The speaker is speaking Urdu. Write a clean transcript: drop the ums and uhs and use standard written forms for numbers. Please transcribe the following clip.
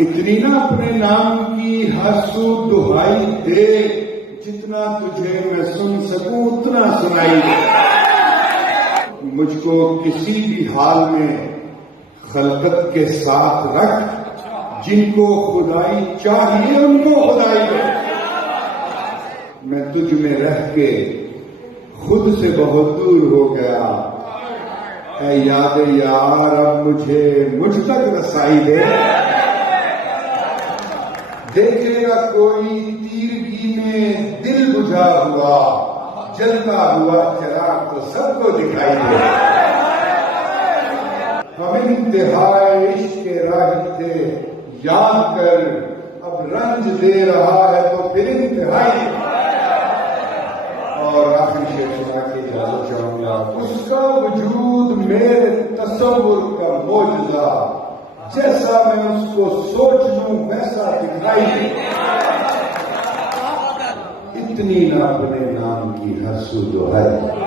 اتنی نہ اپنے نام کی ہر سو دہائی دے، جتنا تجھے میں سن سکوں اتنا سنائی دے۔ مجھ کو کسی بھی حال میں خلقت کے ساتھ رکھ، جن کو خدائی چاہیے ان کو خدائی دے۔ میں تجھ میں رہ کے خود سے بہت دور ہو گیا، اے یاد یار اب مجھے مجھ تک رسائی دے۔ دیکھے گا کوئی تیرگی میں دل بجھا ہوا، جلتا ہوا چراغ تو سب کو دکھائی دے۔ ہم انتہائی عشق کے راہی تھے، یاد کر اب رنج دے رہا ہے تو پھر انتہائی۔ اور آخری شعر سنا کے اجازت چاہوں گا۔ اس کا وجود میرے تصور کا معجزہ، جیسا میں اس کو سوچ لوں ویسا دکھائی دے۔ اتنی نہ اپنے نام کی ہر سو دہائی۔